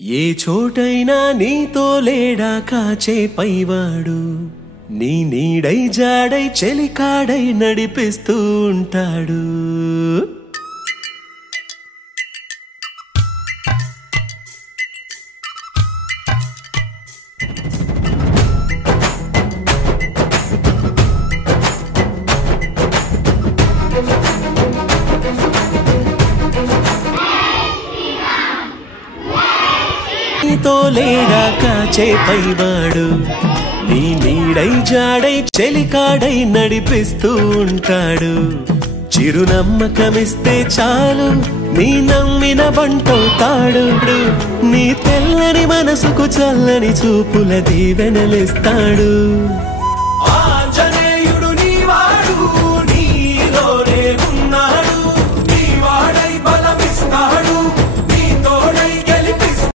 ఏ చోటైనా నీతో లేడా కాచే పైవాడు నీ నీడై జాడై చెలికాడై నడిపిస్తూ ఉంటాడు. నీతో లేడా కాచే పైవాడు నీ నీడై జాడై చెలికాడై నడిపిస్తూ ఉంటాడు. చిరునమ్మకమిస్తే చాలు నీ నమ్మిన బంటవుతాడు. నీ తెల్లని మనసుకు చల్లని చూపుల దీవెనలిస్తాడు.